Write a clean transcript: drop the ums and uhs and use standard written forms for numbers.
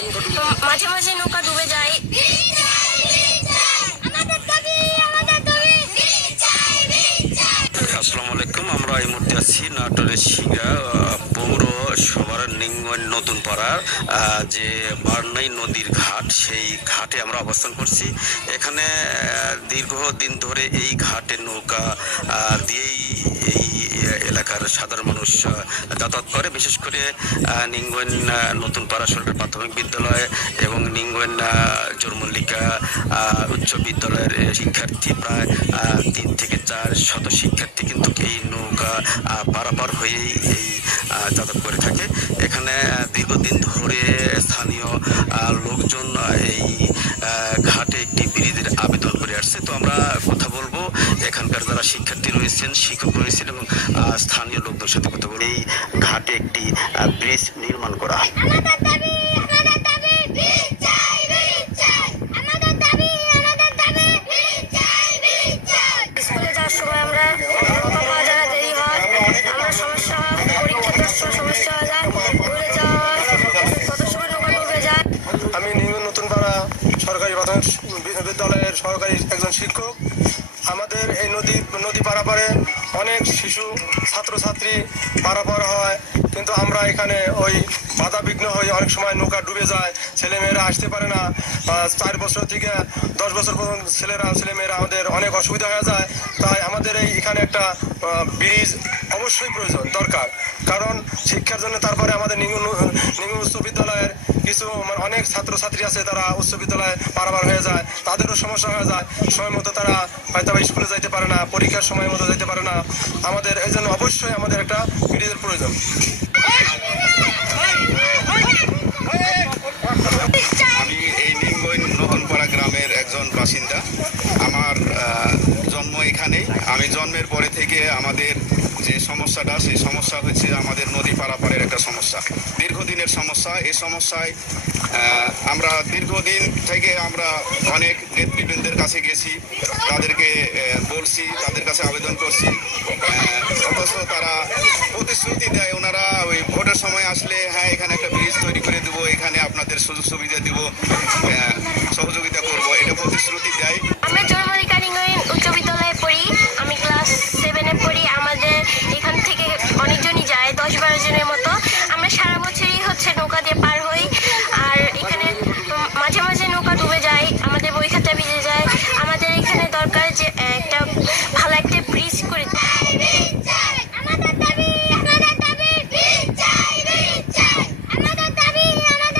তো মাঝে মাঝে নৌকা ডুবে যায়। আসসালামু আলাইকুম। আমরা এই মুহূর্তে আছি নাটোরের সিংড়া পৌরসভার নিঙ্গন নতুন পাড়ার যে বার্নাই নদীর ঘাট, সেই ঘাটে আমরা অবস্থান করছি। এখানে দীর্ঘদিন ধরে এই ঘাটে নৌকা দিয়েই এই এলাকার সাধারণ মানুষ যাতায়াত করে। বিশেষ করে নিঙ্গন নতুন পাড়া সরকারি প্রাথমিক বিদ্যালয় এবং নিঙ্গন জোরমল্লিকা উচ্চ বিদ্যালয়ের শিক্ষার্থী প্রায় 3 থেকে 4 শত শিক্ষার্থী কিন্তু এই নৌকা পারাপার হয়েই এই যাতায়াত করে থাকে। এখানে দীর্ঘদিন ধরে স্থানীয় লোকজন এই ঘাটে একটি ব্রিজের আবেদন করে আসছে। তো আমরা কথা বলবো এখানকার যারা শিক্ষার্থী রয়েছেন, শিক্ষক রয়েছেন এবং স্থানীয় লোকদের সাথে কথা বলবো। এই ঘাটে একটি ব্রিজ নির্মাণ করা হয়। স্কুলে যাওয়ার সময় আমরা নৌকা পাওয়া যায় না, দেরি হয়, আমরা সমস্যা হয়, পরীক্ষা দেওয়ার সময় সমস্যা হয়ে যায়, ঘুরে যাওয়া হয়, কত সময় নৌকা ডুবে যায়। আমি নিঙ্গন নতুন পাড়া সরকারি প্রাথমিক বিদ্যালয়ের সহকারী একজন শিক্ষক। আমাদের এই নদী পারাপারে অনেক শিশু ছাত্রছাত্রী পারাপার হয়, কিন্তু আমরা এখানে ওই বাধা বিঘ্ন হয়ে অনেক সময় নৌকা ডুবে যায়, ছেলেমেয়েরা আসতে পারে না। 4 বছর থেকে 10 বছর পর্যন্ত ছেলেমেয়েরা আমাদের অনেক অসুবিধা হয়ে যায়। তাই আমাদের এখানে একটা ব্রিজ অবশ্যই প্রয়োজন দরকার, কারণ শিক্ষার জন্য। তারপরে আমাদের নিঙ্গন উচ্চ বিদ্যালয়ের কিছু অনেক ছাত্রছাত্রী আছে, তারা উচ্চ বিদ্যালয়ে পারাপার হয়ে যায়, তাদেরও সমস্যা হয়ে যায়। সময় মতো তারা হয়তো স্কুলে যাইতে পারে না, পরীক্ষার সময় মতো যাইতে পারে না। আমাদের এই জন্য অবশ্যই আমাদের একটা ব্রিজের প্রয়োজন। আমি এই নিঙ্গন নতুন পাড়া গ্রামের একজন বাসিন্দা। আমার জন্ম এখানেই। আমি জন্মের পরে থেকে আমাদের যে সমস্যাটা, সেই সমস্যা হচ্ছে আমাদের নদী পারাপারের একটা সমস্যা, দীর্ঘদিনের সমস্যা। এই সমস্যায় আমরা দীর্ঘদিন থেকে আমরা অনেক নেতৃবৃন্দের কাছে গেছি, তাদেরকে বলছি, তাদের কাছে আবেদন করছি, অথচ তারা প্রতিশ্রুতি দেয়। ওনারা ওই ভোটের সময় আসলে হ্যাঁ এখানে একটা ব্রিজ তৈরি করে দেবো, এখানে আপনাদের সুযোগ সুবিধা দিব, সহযোগিতা করব, এটা প্রতিশ্রুতি দেয়। আমরা